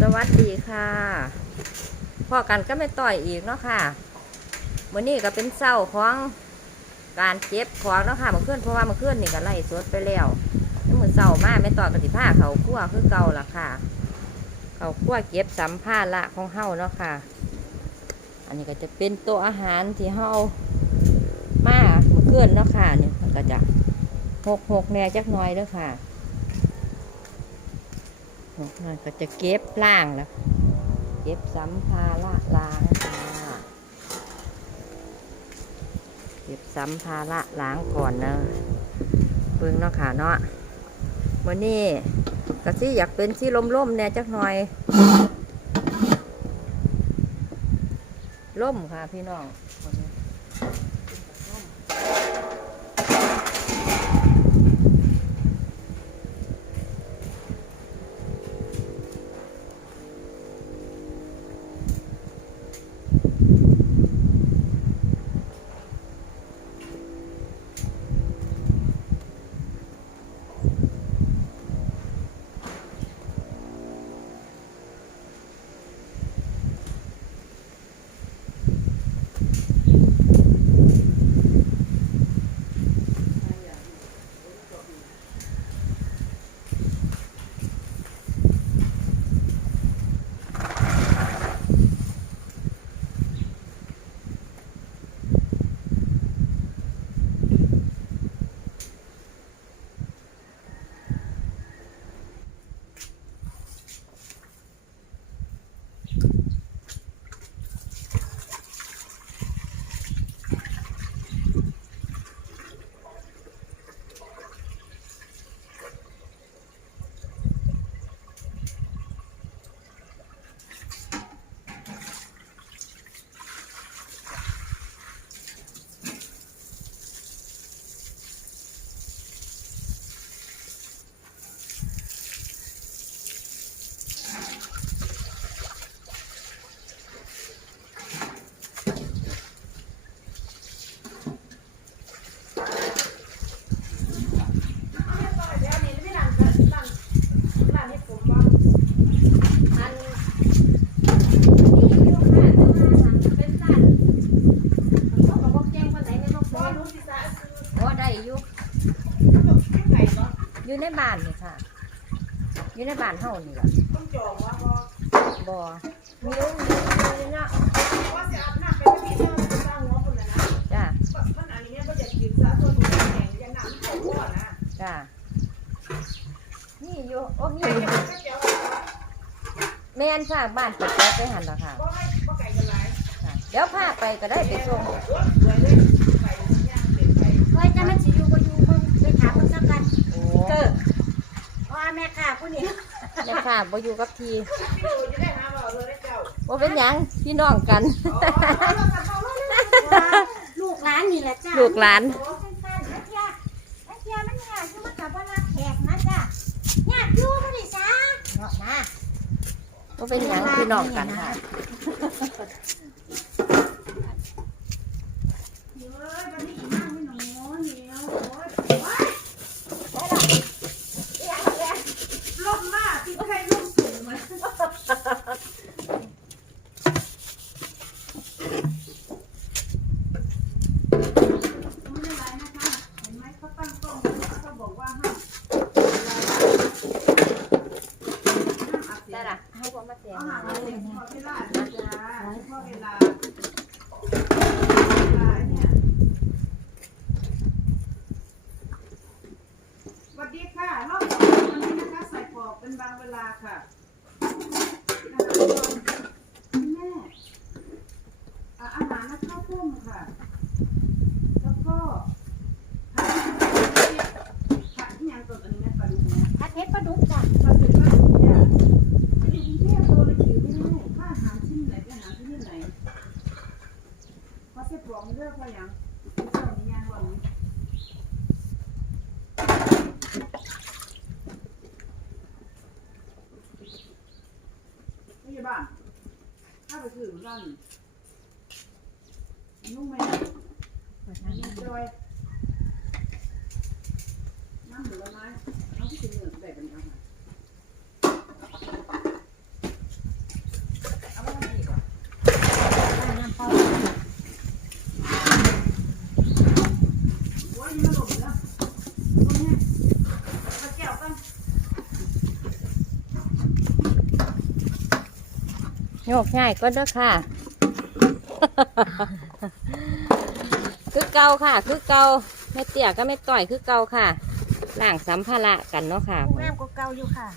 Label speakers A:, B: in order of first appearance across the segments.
A: สวัสดีค่ะพ่อกันก็ไม่ต่อยอีกเนาะค่ะวันนี้ก็เป็นเศร้าของการเจ็บของเนาะค่ะเมื่อคืนเพราะว่าเมื่อคืนนี่ก็ไล่สวดไปแล้วนี่มือเศร้ามากไม่ต่อยกติผ้าเขาคั่วคือเก่าล่ะค่ะ เขาคั่วเก็บสัมภาระของเฮาเนาะค่ะ อันนี้ก็จะเป็นโต๊ะอาหารที่เฮามาเมื่อคืนเนาะค่ะนี่มันก็จะหกหกแน่จักหน่อยเด้อค่ะ มันก็จะเก็บล่างแล้วเก็บสัมภาระล้างค่ะเก็บสัมภาระล้างก่อนนะเบิ่งเนาะค่ะเนาะวันนี้ก็สิอยากเป็นที่ล่มๆแน่จักหน่อยล่มค่ะพี่น้อง โอ้ได้อยู่อยู่ในบ้านนี่ค่ะ อยู่ในบ้านเฮานี่ล่ะบ่มีอยู่มีอยู่เนาะจ้าจ้านี่อยู่โอ้มีอยู่แม่นค่ะบ้านเปิดแป๊บไปหันแล้วค่ะค่ะ เดี๋ยวพาไปก็ได้ไปส่ง
B: เฮ้ยจะมันสิอยู่บ่อยู่เบิ่งไปถามเพิ่นสักกัน
A: โอ้
B: เกิดเพราะว่าแม่ค้าผู้นี้
A: แม่ค่ะบ่อยู่กับทีบ่เป็นหยังพี่น้องกัน
B: ลูกหลานนี่แหละจ้า
A: ลูกหลาน
B: โอ้สั้นๆแล้วเที่ยแล้วเที่ยมันยากคือมันกับว่ารับแขกนะจ้ายากอยู่บ่ได้จ้าเนาะนะ
A: บ่เป็นหยังพี่น้องกันค่ะ
C: ล่มมากที่ใครล่มสูงมาไม่ได้ไรนะคะ เห็นไหมเขาตั้งกล้องเขาบอกว่าห้ามห้ามอัดเสีย
A: ได้
C: ง
A: ล่ะให้บ่มาแจ้ง
C: เอาหา
A: มา
C: มา
A: เล
C: เสีย
A: ย
C: งพอเวลานะจ๊ะพอเวลาเวลาเนี่ยสวัสดีค่ะรอบสองวันนี้นะคะใส่ปอกเป็นบางเวลาค่ะนะคะคุณแม่อะอาหารนะข้าวต้มค่ะ แล้วก็ผัดผัดที่ยังตัวอันนี้นะปลาดุกนะ
B: ถ้าเทปปลาดุกจ้ะ
C: ผัดเป็นปลาดุกเนี่ยไปอยู่กรุงเทพตัวละกี่ไม่ได้ค่าอาหารที่ไหนไปหาที่ไหนเพราะเสี ยปลอกเลือกว่าอย่างเจ้านี้ยังว่างี้นี่บ้านถ้าไปถือร้านนุ่มไหมอันนี้จอยน้ำหรือไม้น้ำที่ถึงเหนือแบบนี้เอาค่ะ
A: โยกง่ายก็เด้อค่ะ คือเก่าค่ะ คือเก่าไม่เตี้ยก็ไม่ต่อยคือเก่าค่ะล่างสัมภาระกันเนาะค่ะ
B: ผู้งามกว่าเก่าอยู่ค่ะ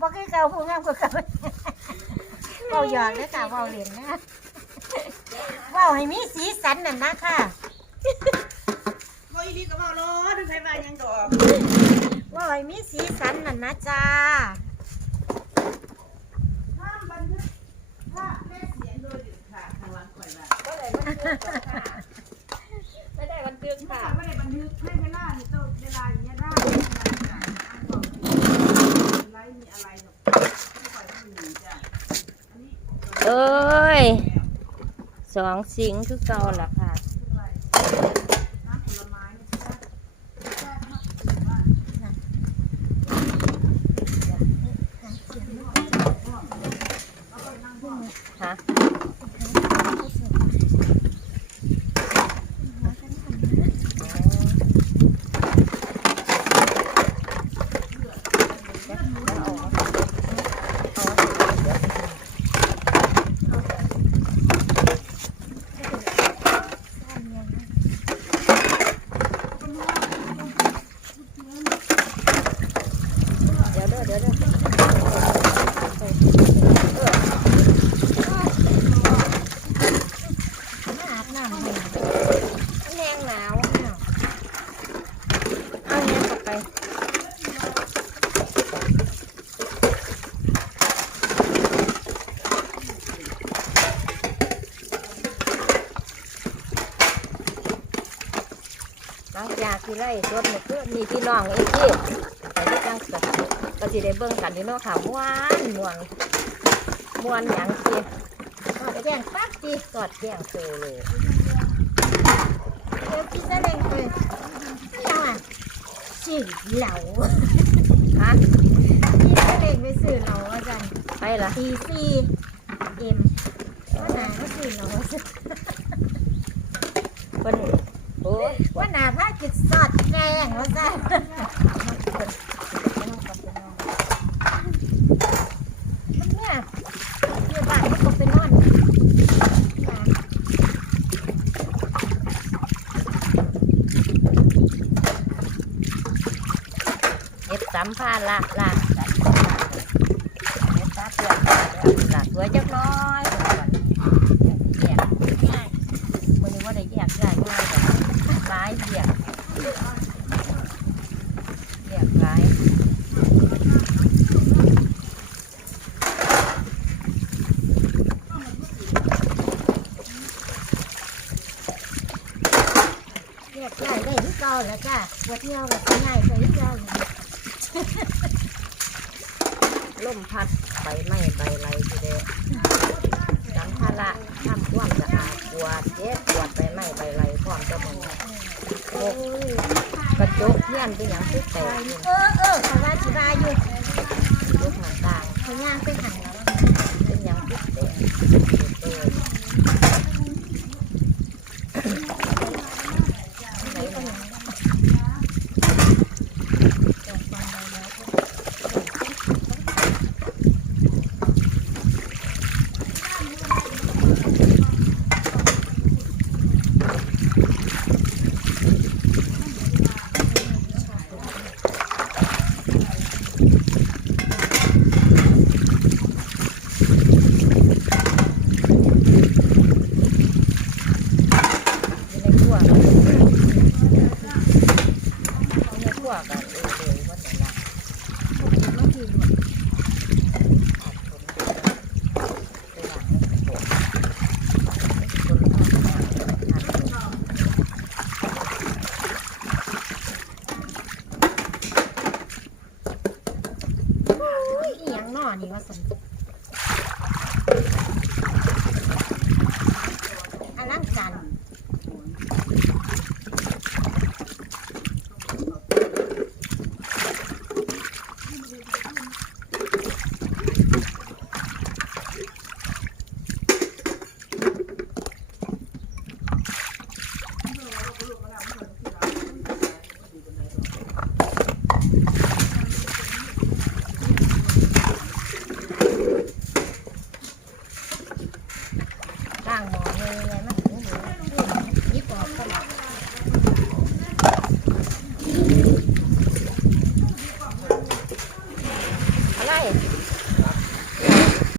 B: บ่คือเก่าผู้งามกว่าเก่าเว้าหยอกเลยค่ะเว้าเล่นนะเว้าให้มีสีสันนั่นนะค่ะ
C: โอ้ยนี่ก็บอกรถดูไฟฟ้ายังดอก
B: เว้าให้มีสีสันนั่นนะจ้า
C: ห้ามบันทึกภาพและเสียงโดยเด็ดขาดทางหลังข่อยแบบ
A: ไม่ได้บันทึกค่ะ
C: ไม่ได้บันทึกให้เวลานี่ต้องเวลาอย่างเงี้ยได้ไลฟ์มีอะไรหรอกไม่ค่อยมีจ้ะ
A: เอ้ยสองสิงคือเก่าล่ะค่ะ
C: น้ำผลไม้นะจ๊ะ
A: ค่ะ เดี๋ยวเด้อเดี๋ยวเด้อ
B: อาบน้ำให้
A: แรงหนาว เอาเนี้ยกลับไป หลังจาก ที่ไล่สดเนี่ยคือมีพี่น้องเอ้ที่ไปที่จังสดก็สิได้เบิ่งกันอยู่เนาะค่ะม่วนม่วนม่วนหยังสิ
B: เอาไปแจ้งปั๊บสิ
A: สอดแจ้งโซเลย
B: เดี๋ยวพี่จะเล่นเลยไม่เอาอะสื่อเหลา
A: ฮะ
B: พี่จะเล่นไปสื่อเหลาอาจารย์
A: ไปละ
B: ตีซีเอ็มว่านก็สื่อเหล่าว่าซั่น
A: เพิ่นโอ้ย
B: ว่าหนาผ้ากิดสอดแกง ว่าจ้ะมันเนี่ยเที่ยวบ้านมันก็ไปนอน
A: เฮ็ดสัมภาระล่างกันเฮ็ดตาเปลือกล่างสวยจักน้อยกง่ายมื้อนี้ว่าได้แยกง่ายง่ายแบบหลายเบียกเบียกหลาย
B: เรียกง่ายได้ที่เก่าแล้ว จ้ะปวดเที่ยวกับง่ายไปที่เก่าอยู่
A: ลมพัดใบไม้ใบไรทีเดียวสัมภาระทำความสะอาดกวาดเช็ดกวาดใบไม้ใบไรพร้อมจะมันโอ้กระจกเพี้ยนเป็นอย่างที่แตกอยู่
B: เออเออเขาว่าสิบาอยู่
A: ลูกหน้าต่าง
B: เขาย่างไปหันแล้ว
A: เป็นอย่างที่แตก